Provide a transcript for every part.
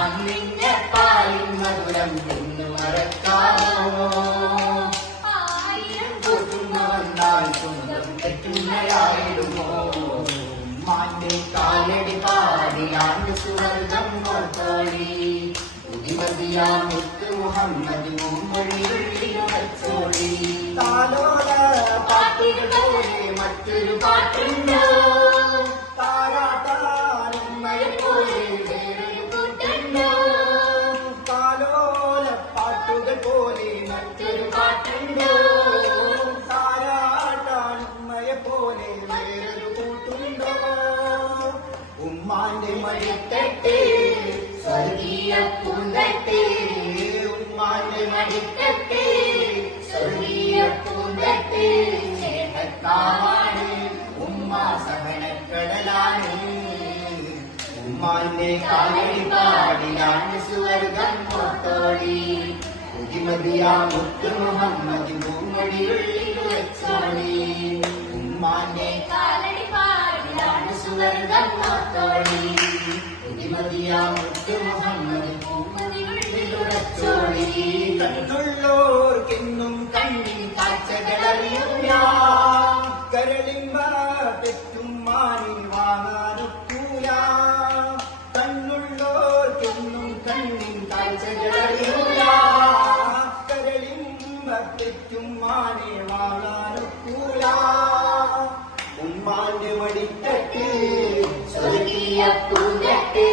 അമ്മിഞ്ഞ പാലിൻ മധുരം എന്ന് മറക്കാമോ ആയിരം കൂട്ടുന്ന വന്നാൽ സ്വന്തം തെറ്റുന്നയായിടുമോ മാന്റെ കാലടി പാടിയാണ്ട് സുവർഗം കോട്ടോടി പുതിമതിയാ മുത്ത് മുഹമ്മദ് മുമ്മൊഴിയുള്ളിലുറച്ചോടി കൂട്ടുണ്ടോ താലോല പാട്ടുകൾ മറ്റൊരു പാട്ടുണ്ടോ? ഉമ്മാന്റെ മടിത്തട്ട് സ്വർഗീയ പൂന്തട്ട് ഉമ്മാന്റെ മടിത്തട്ട്. ഉമ്മാന്റെ കാലിൽ പാടി ഞാൻ സുവർഗം കോട്ടോടി. പുതിമതിയാ മുത്ത് മുഹമ്മദ് മൂമടിയുള്ളിൽ വെച്ചോടി. ഉമ്മാന്റെ കാലടി പാടിലാണ് സുവർഗം കോട്ടോടി. പുതിമതിയാ മുത്ത് മുഹമ്മദ് മൂമടിയുള്ളിലുറച്ചോടി കണ്ടുള്ളോർക്കെന്നും കണ്ണിൻ കാഴ്ചകളറിയൂല കരളിമ്പ തെറ്റും മാനിൽ വാങ്ങാനൊക്കൂല ഉമ്മാന്റെ മടിത്തട്ട് സ്വർഗീയ പൂന്തട്ട്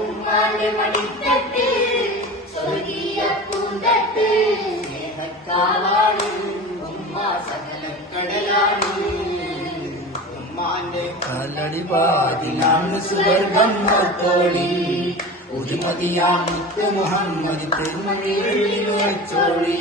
ഉമ്മാന്റെ മടിത്തട്ട് സ്വർഗീയ പൂന്തട്ട് സ്നേഹക്കാവാണ് ഉമ്മ സകലക്കടലാണ് ഉമ്മാന്റെ കാലടി പാതിലാണ് സുവർഗം നോക്കോടി ഒരുമതിയാ മുത്ത് മുഹമ്മദ് തിരുമണിയിൽ വെച്ചോളി.